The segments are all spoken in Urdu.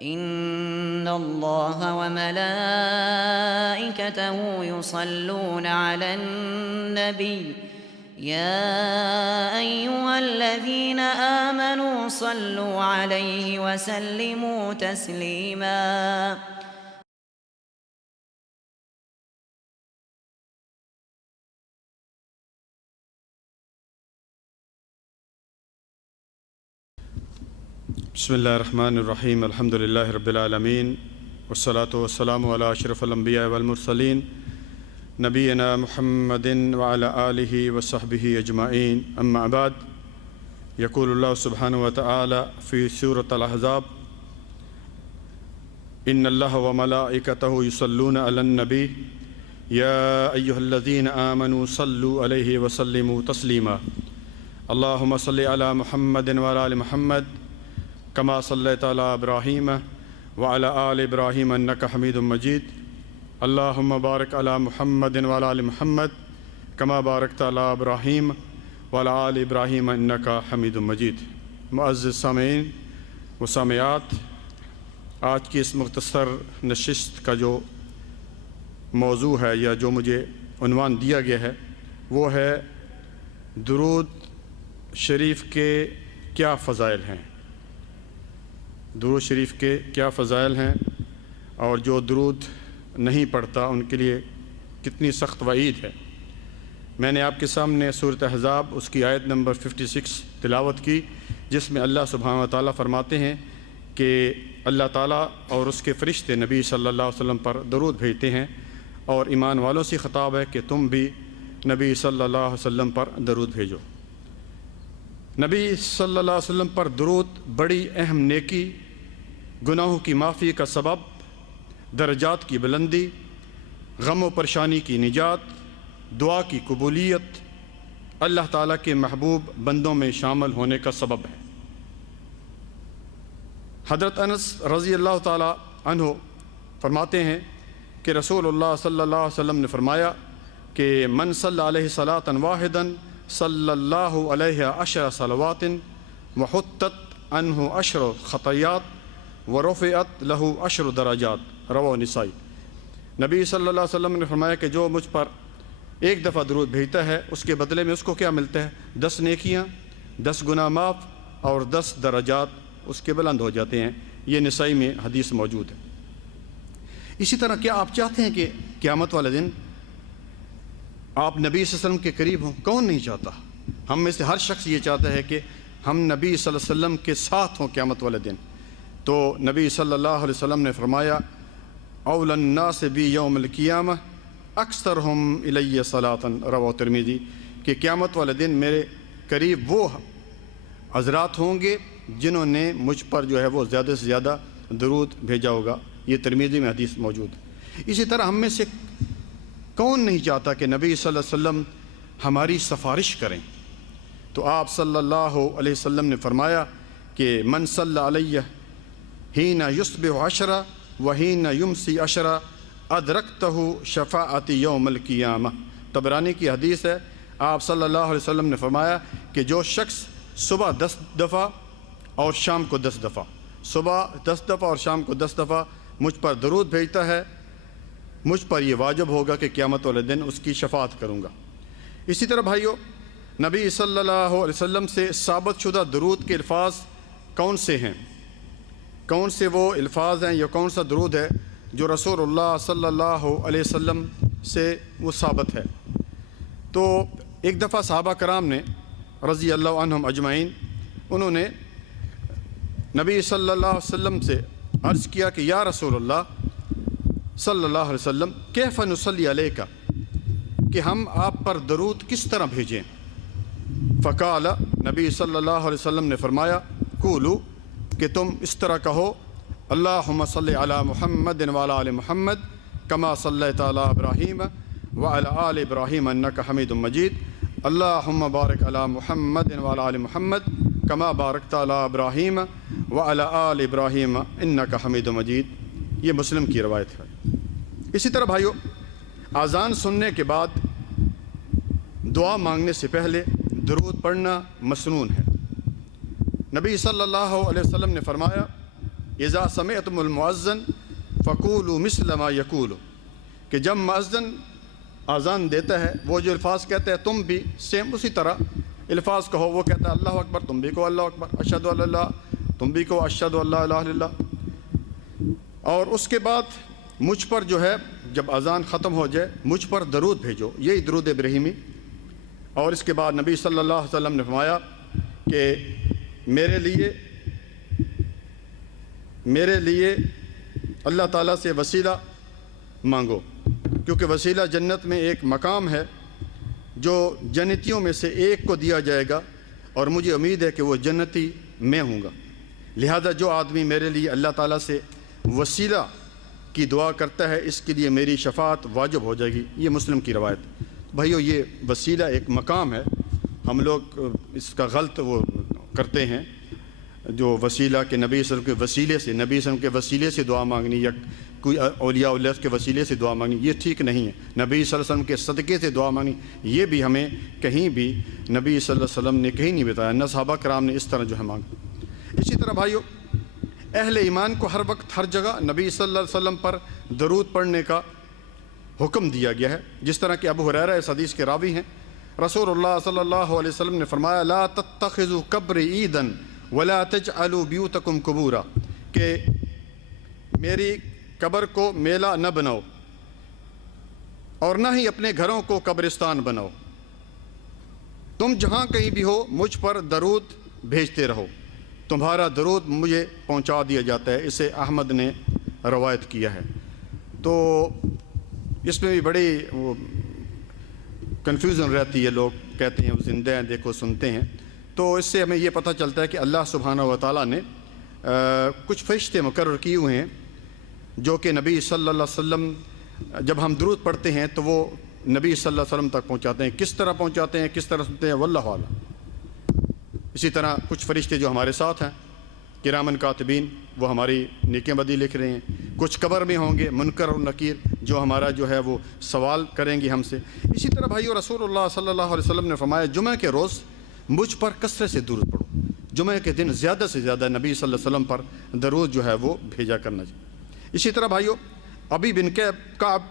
إن الله وملائكته يصلون على النبي يا أيها الذين آمنوا صلوا عليه وسلموا تسليما. بسم اللہ الرحمن الرحیم الحمد للہ رب العالمین والصلاة والسلام علی اشرف الانبیاء والمرسلین نبینا محمد وعلی آلہ وصحبہ اجمعین اما بعد یقول اللہ سبحانہ وتعالی فی سورۃ الاحزاب ان اللہ وملائکتہ یصلون علی النبی یا ایہا الذین آمنوا صلوا علیہ وسلموا تسلیما. اللہم صلی علی محمد وعلی آل محمد کما صلیت علی ابراہیم وعلی آل ابراہیم انک حمید مجید. اللہم بارک علی محمد وعلی آل محمد کما بارکت علی ابراہیم وعلی آل ابراہیم انک حمید مجید. معزز سامعین و سامعات، آج کی اس مختصر نشست کا جو موضوع ہے یا جو مجھے عنوان دیا گیا ہے وہ ہے درود شریف کے کیا فضائل ہیں. درود شریف کے کیا فضائل ہیں اور جو درود نہیں پڑھتا ان کے لیے کتنی سخت وعید ہے. میں نے آپ کے سامنے سورۃ احزاب اس کی آیت نمبر 56 تلاوت کی، جس میں اللہ سبحانہ وتعالیٰ فرماتے ہیں کہ اللہ تعالیٰ اور اس کے فرشتے نبی صلی اللہ علیہ وسلم پر درود بھیجتے ہیں، اور ایمان والوں سے خطاب ہے کہ تم بھی نبی صلی اللہ علیہ وسلم پر درود بھیجو. نبی صلی اللہ علیہ وسلم پر درود بڑی اہم نیکی، گناہوں کی معافی کا سبب، درجات کی بلندی، غم و پریشانی کی نجات، دعا کی قبولیت، اللہ تعالیٰ کے محبوب بندوں میں شامل ہونے کا سبب ہے. حضرت انس رضی اللہ تعالیٰ عنہ فرماتے ہیں کہ رسول اللہ صلی اللہ علیہ وسلم نے فرمایا کہ من صلی علیہ صلاۃ واحدا صلی اللہ علیہ 10 صلوات وحطت عنہ 10 خطیات ورفعت لہ 10 درجات. رواه نسائی. نبی صلی اللہ علیہ وسلم نے فرمایا کہ جو مجھ پر ایک دفعہ درود بھیجتا ہے اس کے بدلے میں اس کو کیا ملتا ہے؟ 10 نیکیاں، 10 گناہ معاف اور 10 درجات اس کے بلند ہو جاتے ہیں. یہ نسائی میں حدیث موجود ہے. اسی طرح کیا آپ چاہتے ہیں کہ قیامت والے دن آپ نبی صلی اللہ علیہ وسلم کے قریب ہوں؟ کون نہیں چاہتا؟ ہم میں سے ہر شخص یہ چاہتا ہے کہ ہم نبی صلی اللہ علیہ وسلم کے ساتھ ہوں قیامت والے دن. تو نبی صلی اللہ علیہ وسلم نے فرمایا اول الناس بی یوم القیامہ اکثرہم الی صلاۃ. رواه ترمذی. کہ قیامت والے دن میرے قریب وہ حضرات ہوں گے جنہوں نے مجھ پر جو ہے وہ زیادہ سے زیادہ درود بھیجا ہوگا. یہ ترمذی میں حدیث موجود ہے. اسی طرح ہم میں سے کون نہیں چاہتا کہ نبی صلی اللہ علیہ وسلم ہماری سفارش کریں؟ تو آپ صلی اللہ علیہ وسلم نے فرمایا کہ من صلی علیہ حین یصبح 10 وحین یمسی 10 ادرکتہ شفاعتی یوم القیامہ. طبرانی کی حدیث ہے. آپ صلی اللہ علیہ وسلم نے فرمایا کہ جو شخص صبح 10 دفعہ اور شام کو 10 دفعہ، صبح 10 دفعہ اور شام کو 10 دفعہ مجھ پر درود بھیجتا ہے، مجھ پر یہ واجب ہوگا کہ قیامت والے دن اس کی شفاعت کروں گا. اسی طرح بھائیو، نبی صلی اللہ علیہ وسلم سے ثابت شدہ درود کے الفاظ کون سے ہیں؟ کون سے وہ الفاظ ہیں یا کون سا درود ہے جو رسول اللہ صلی اللہ علیہ وسلم سے وہ ثابت ہے؟ تو ایک دفعہ صحابہ کرام نے رضی اللہ عنہم اجمعین، انہوں نے نبی صلی اللہ علیہ وسلم سے عرض کیا کہ یا رسول اللہ صلی اللہ علیہ وسلم کیف نصلی علیک، کہ ہم آپ پر درود کس طرح بھیجیں؟ فقال، نبی صلی اللہ علیہ وسلم نے فرمایا قولو، کہ تم اس طرح کہو اللہم صلی علی محمد وعلی آل محمد کما صلیت علی ابراہیم وعلی آل ابراہیم انک حمید مجید. اللہم بارک علی محمد وعلی آل محمد کما بارکت علی ابراہیم وعلی آل ابراہیم انک حمید مجید. یہ مسلم کی روایت ہے. اسی طرح بھائیو، اذان سننے کے بعد دعا مانگنے سے پہلے درود پڑھنا مسنون ہے. نبی صلی اللہ علیہ وسلم نے فرمایا اذا سمعتم المؤذن فقولوا مثل ما یقول، کہ جب مؤذن اذان دیتا ہے وہ جو الفاظ کہتا ہے تم بھی سیم اسی طرح الفاظ کہو. وہ کہتا ہے اللہ اکبر، تم بھی کہو اللہ اکبر. اشہد ان لا الہ الا اللہ، تم بھی کہو اشہد ان لا الہ الا اللہ. اور اس کے بعد مجھ پر جو ہے جب اذان ختم ہو جائے مجھ پر درود بھیجو، یہی درود ابراہیمی. اور اس کے بعد نبی صلی اللہ علیہ وسلم نے فرمایا کہ میرے لیے اللہ تعالیٰ سے وسیلہ مانگو، کیونکہ وسیلہ جنت میں ایک مقام ہے جو جنتیوں میں سے ایک کو دیا جائے گا، اور مجھے امید ہے کہ وہ جنتی میں ہوں گا. لہذا جو آدمی میرے لیے اللہ تعالیٰ سے وسیلہ کی دعا کرتا ہے اس کے لیے میری شفاعت واجب ہو جائے گی. یہ مسلم کی روایت. بھائیو یہ وسیلہ ایک مقام ہے، ہم لوگ اس کا غلط وہ کرتے ہیں جو وسیلہ کہ نبی صلی اللہ علیہ وسلم کے وسیلے سے، نبی صلی اللہ علیہ وسلم کے وسیلے سے دعا مانگنی یا کوئی اولیاء اللہ کے وسیلے سے دعا مانگنی، یہ ٹھیک نہیں ہے. نبی صلی اللہ علیہ وسلم کے صدقے سے دعا مانگنی، یہ بھی ہمیں کہیں بھی نبی صلی اللہ علیہ وسلم نے کہیں نہیں بتایا، نہ صحابہ کرام نے اس طرح جو ہے مانگا. اسی طرح بھائیو اہل ایمان کو ہر وقت ہر جگہ نبی صلی اللہ علیہ وسلم پر درود پڑھنے کا حکم دیا گیا ہے. جس طرح کہ ابو ہریرہ اس حدیث کے راوی ہیں، رسول اللہ صلی اللہ علیہ وسلم نے فرمایا لا تتخذوا قبری عیدا ولا تجعلوا بیوتکم قبورا، کہ میری قبر کو میلہ نہ بناؤ اور نہ ہی اپنے گھروں کو قبرستان بناؤ. تم جہاں کہیں بھی ہو مجھ پر درود بھیجتے رہو، تمہارا درود مجھے پہنچا دیا جاتا ہے. اسے احمد نے روایت کیا ہے. تو اس میں بھی بڑی وہ کنفیوژن رہتی ہے، لوگ کہتے ہیں وہ زندہ ہیں، دیکھو سنتے ہیں. تو اس سے ہمیں یہ پتہ چلتا ہے کہ اللہ سبحانہ و تعالیٰ نے کچھ فرشتے مقرر کیے ہوئے ہیں جو کہ نبی صلی اللہ علیہ وسلم جب ہم درود پڑھتے ہیں تو وہ نبی صلی اللہ علیہ وسلم تک پہنچاتے ہیں. کس طرح پہنچاتے ہیں، کس طرح سنتے ہیں، واللہ اعلم. اسی طرح کچھ فرشتے جو ہمارے ساتھ ہیں کرامن کاتبین، وہ ہماری نیکیاں بدی لکھ رہے ہیں. کچھ قبر میں ہوں گے منکر اور نکیر جو ہمارا جو ہے وہ سوال کریں گے ہم سے. اسی طرح بھائیو رسول اللہ صلی اللہ علیہ وسلم نے فرمایا جمعہ کے روز مجھ پر کثرت سے درود پڑھو. جمعہ کے دن زیادہ سے زیادہ نبی صلی اللہ علیہ وسلم پر درود جو ہے وہ بھیجا کرنا چاہیے. اسی طرح بھائیو ابی بن کعب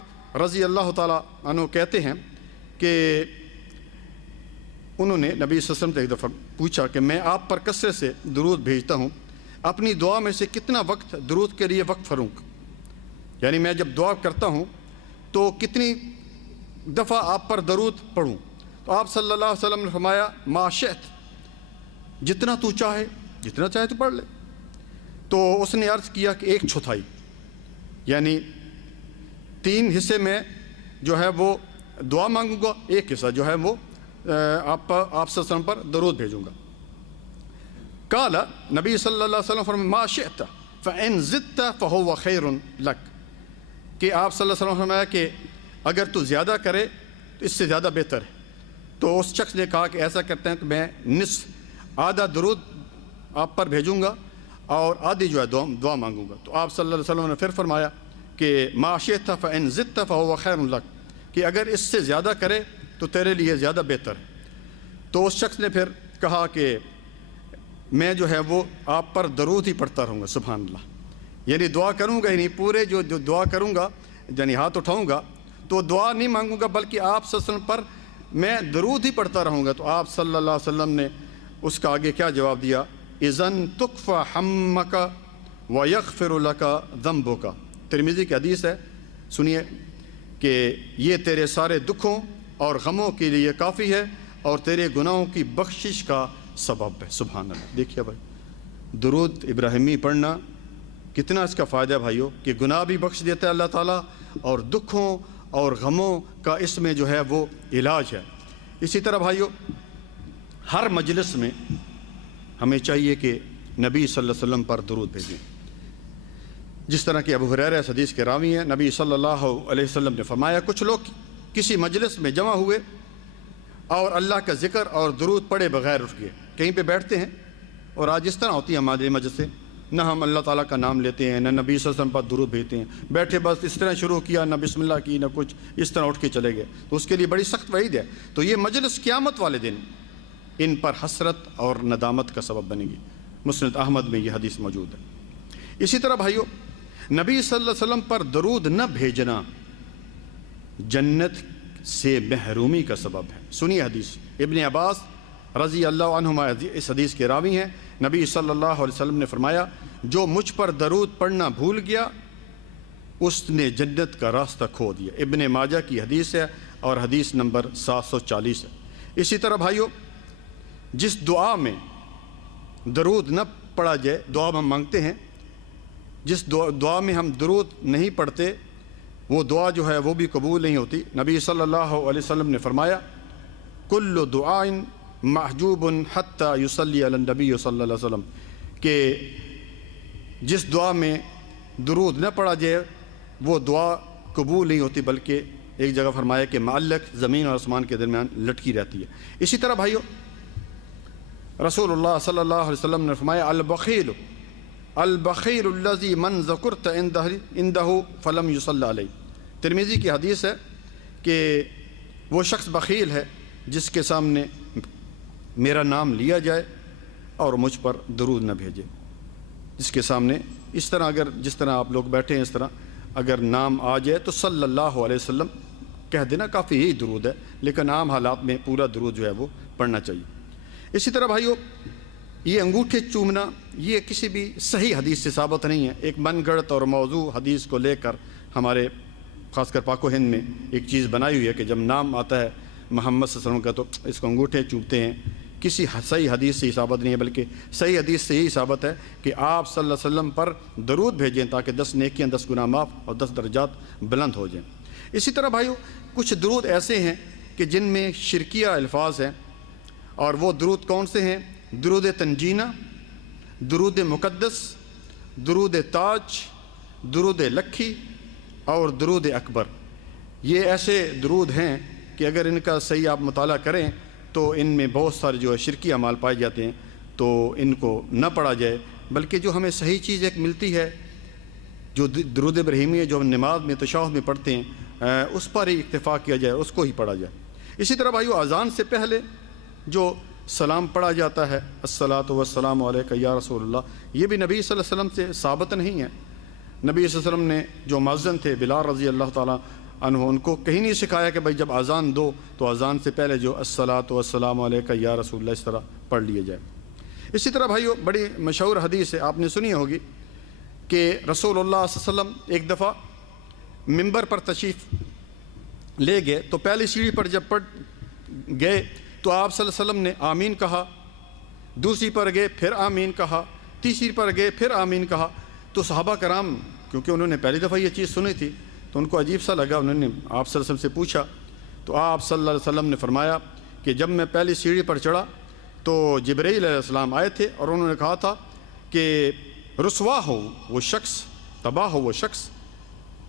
رضی اللہ تعالیٰ عنہ کہتے ہیں کہ انہوں نے نبی صلی اللہ علیہ وسلم سے ایک دفعہ پوچھا کہ میں آپ پر کثرت سے درود بھیجتا ہوں، اپنی دعا میں سے کتنا وقت درود کے لیے وقف کروں، یعنی میں جب دعا کرتا ہوں تو کتنی دفعہ آپ پر درود پڑھوں. تو آپ صلی اللہ علیہ وسلم نے فرمایا ما شئت، جتنا تو چاہے، جتنا چاہے تو پڑھ لے. تو اس نے عرض کیا کہ 1/4، یعنی 3 حصے میں جو ہے وہ دعا مانگوں گا، 1 حصہ جو ہے وہ آپ صلی اللہ علیہ وسلم پر درود بھیجوں گا. قال نبی صلی اللہ علیہ وسلم فرمایا ما شئت فإن زدت فهو خیر لک، کہ آپ صلی اللہ علیہ وسلم فرمایا کہ اگر تو زیادہ کرے تو اس سے زیادہ بہتر ہے. تو اس شخص نے کہا کہ ایسا کرتے ہیں کہ میں نصف آدھا درود آپ پر بھیجوں گا اور آدھی جو ہے دعا مانگوں گا. تو آپ صلی اللہ علیہ وسلم نے پھر فرمایا کہ ما شئت فإن زدت فهو خیر لک، کہ اگر اس سے زیادہ کرے تو تیرے لیے زیادہ بہتر ہے. تو اس شخص نے پھر کہا کہ میں جو ہے وہ آپ پر درود ہی پڑھتا رہوں گا. سبحان اللہ، یعنی دعا کروں گا ہی نہیں، پورے جو دعا کروں گا یعنی ہاتھ اٹھاؤں گا تو دعا نہیں مانگوں گا بلکہ آپ صلی اللہ علیہ وسلم پر میں درود ہی پڑھتا رہوں گا. تو آپ صلی اللہ علیہ وسلم نے اس کا آگے کیا جواب دیا، اذن تکفی ہمک ویغفر لک ذنبک. ترمذی کی حدیث ہے، سنیے کہ یہ تیرے سارے دکھوں اور غموں کے لیے کافی ہے اور تیرے گناہوں کی بخشش کا سبب ہے. سبحان اللہ. دیکھیے بھائی درود ابراہیمی پڑھنا کتنا اس کا فائدہ ہے بھائیو، کہ گناہ بھی بخش دیتا ہے اللہ تعالیٰ اور دکھوں اور غموں کا اس میں جو ہے وہ علاج ہے. اسی طرح بھائیو ہر مجلس میں ہمیں چاہیے کہ نبی صلی اللہ علیہ وسلم پر درود بھیجیں. جس طرح کہ ابو ہریرہ اس حدیث کے راوی ہیں، نبی صلی اللہ علیہ وسلم نے فرمایا کچھ لوگ کسی مجلس میں جمع ہوئے اور اللہ کا ذکر اور درود پڑھے بغیر اٹھ گئے. کہیں پہ بیٹھتے ہیں اور آج اس طرح ہوتی ہے ہمارے مجلس سے، نہ ہم اللہ تعالیٰ کا نام لیتے ہیں، نہ نبی صلی اللہ علیہ وسلم پر درود بھیجتے ہیں، بیٹھے بس اس طرح شروع کیا، نہ بسم اللہ کی، نہ کچھ، اس طرح اٹھ کے چلے گئے. تو اس کے لیے بڑی سخت وعید ہے. تو یہ مجلس قیامت والے دن ان پر حسرت اور ندامت کا سبب بنے گی. مسند احمد میں یہ حدیث موجود ہے. اسی طرح بھائیو، نبی صلی اللہ علیہ وسلم پر درود نہ بھیجنا جنت سے محرومی کا سبب ہے۔ سنیے حدیث، ابن عباس رضی اللہ عنہما اس حدیث کے راوی ہیں۔ نبی صلی اللہ علیہ وسلم نے فرمایا، جو مجھ پر درود پڑھنا بھول گیا اس نے جنت کا راستہ کھو دیا۔ ابن ماجہ کی حدیث ہے اور حدیث نمبر 740 ہے۔ اسی طرح بھائیو، جس دعا میں درود نہ پڑھا جائے، دعا ہم مانگتے ہیں، جس دعا میں ہم درود نہیں پڑھتے وہ دعا جو ہے وہ بھی قبول نہیں ہوتی۔ نبی صلی اللہ علیہ وسلم نے فرمایا، کل دعاء محجوب حتی یصلی علی النبی صلی اللہ علیہ وسلم، کہ جس دعا میں درود نہ پڑھا جائے وہ دعا قبول نہیں ہوتی، بلکہ ایک جگہ فرمایا کہ معلق زمین اور آسمان کے درمیان لٹکی رہتی ہے۔ اسی طرح بھائیو، رسول اللہ صلی اللہ علیہ وسلم نے فرمایا، البخیل البخیل الذی من ذکرت عندہ فلم یصلی علیہ۔ ترمذی کی حدیث ہے کہ وہ شخص بخیل ہے جس کے سامنے میرا نام لیا جائے اور مجھ پر درود نہ بھیجے۔ جس کے سامنے اس طرح، اگر جس طرح آپ لوگ بیٹھے ہیں اس طرح اگر نام آ جائے تو صلی اللہ علیہ وسلم کہہ دینا، کافی یہی درود ہے، لیکن عام حالات میں پورا درود جو ہے وہ پڑھنا چاہیے۔ اسی طرح بھائیو، یہ انگوٹھے چومنا یہ کسی بھی صحیح حدیث سے ثابت نہیں ہے۔ ایک من گڑت اور موضوع حدیث کو لے کر ہمارے خاص کر پاک و ہند میں ایک چیز بنائی ہوئی ہے کہ جب نام آتا ہے محمد صلی اللہ علیہ وسلم کا تو اس کو انگوٹھے چومتے ہیں۔ کسی صحیح حدیث سے ہی ثابت نہیں ہے، بلکہ صحیح حدیث سے یہی ثابت ہے کہ آپ صلی اللہ علیہ وسلم پر درود بھیجیں تاکہ 10 نیکیاں، 10 گناہ معاف اور 10 درجات بلند ہو جائیں۔ اسی طرح بھائیو، کچھ درود ایسے ہیں کہ جن میں شرکیہ الفاظ ہیں، اور وہ درود کون سے ہیں؟ درود تنجینہ، درود مقدس، درود تاج، درود لکھی اور درود اکبر۔ یہ ایسے درود ہیں کہ اگر ان کا صحیح آپ مطالعہ کریں تو ان میں بہت سارے جو ہے شرکی اعمال پائے جاتے ہیں، تو ان کو نہ پڑھا جائے، بلکہ جو ہمیں صحیح چیز ایک ملتی ہے، جو درود ابراہیمی ہے جو ہم نماز میں تشہد میں پڑھتے ہیں، اس پر ہی اکتفا کیا جائے، اس کو ہی پڑھا جائے۔ اسی طرح بھائیو، اذان سے پہلے جو سلام پڑھا جاتا ہے، الصلاۃ والسلام علیک یا رسول اللہ، یہ بھی نبی صلی اللہ علیہ وسلم سے ثابت نہیں ہے۔ نبی صلی اللہ علیہ وسلم نے جو مؤذن تھے بلال رضی اللہ تعالیٰ عنہ، ان کو کہیں نہیں سکھایا کہ بھائی جب اذان دو تو اذان سے پہلے جو الصلاۃ والسلام علیک یا رسول اللہ اس طرح پڑھ لیا جائے۔ اسی طرح بھائیو، بڑی مشہور حدیث ہے، آپ نے سنی ہوگی کہ رسول اللہ صلی اللہ علیہ وسلم ایک دفعہ ممبر پر تشریف لے گئے، تو پہلی سیڑھی پر جب پڑھ گئے تو آپ صلی اللہ علیہ وسلم نے آمین کہا، دوسری پر گئے پھر آمین کہا، تیسری پر گئے پھر آمین کہا۔ تو صحابہ کرام، کیونکہ انہوں نے پہلی دفعہ یہ چیز سنی تھی تو ان کو عجیب سا لگا، انہوں نے آپ صلی اللہ علیہ وسلم سے پوچھا، تو آپ صلی اللہ علیہ وسلم نے فرمایا کہ جب میں پہلی سیڑھی پر چڑھا تو جبرائیل علیہ السلام آئے تھے اور انہوں نے کہا تھا کہ رسوا ہو وہ شخص، تباہ ہو وہ شخص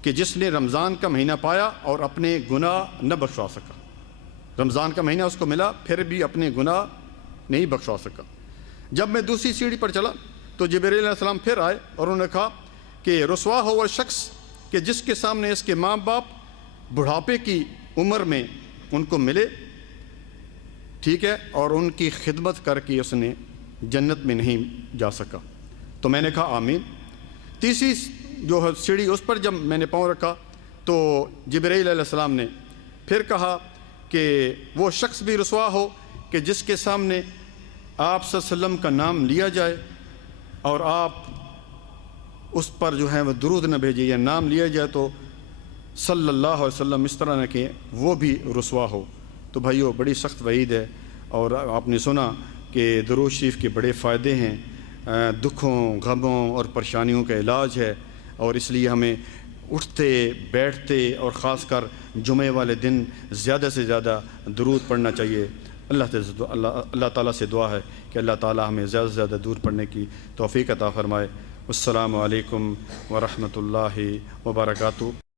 کہ جس نے رمضان کا مہینہ پایا اور اپنے گناہ نہ بخشوا سکا۔ رمضان کا مہینہ اس کو ملا پھر بھی اپنے گناہ نہیں بخشوا سکا۔ جب میں دوسری سیڑھی پر چلا تو جبرائیل علیہ السلام پھر آئے اور انہوں نے کہا کہ رسوا ہو وہ شخص کہ جس کے سامنے اس کے ماں باپ بڑھاپے کی عمر میں ان کو ملے، ٹھیک ہے، اور ان کی خدمت کر کے اس نے جنت میں نہیں جا سکا۔ تو میں نے کہا آمین۔ تیسری جو ہے سیڑھی، اس پر جب میں نے پاؤں رکھا تو جبرائیل علیہ السلام نے پھر کہا کہ وہ شخص بھی رسوا ہو کہ جس کے سامنے آپ صلی اللہ علیہ وسلم کا نام لیا جائے اور آپ اس پر جو ہے وہ درود نہ بھیجے یا نام لیا جائے تو صلی اللہ علیہ وسلم اس طرح نہ کہ وہ بھی رسوا ہو۔ تو بھائیو، بڑی سخت وعید ہے، اور آپ نے سنا کہ درود شریف کے بڑے فائدے ہیں، دکھوں، غموں اور پریشانیوں کا علاج ہے، اور اس لیے ہمیں اٹھتے بیٹھتے اور خاص کر جمعے والے دن زیادہ سے زیادہ درود پڑھنا چاہیے۔ اللہ تعالیٰ سے دعا ہے کہ اللہ تعالیٰ ہمیں زیادہ سے زیادہ درود پڑھنے کی توفیق عطا فرمائے۔ السلام علیکم ورحمۃ اللہ وبرکاتہ۔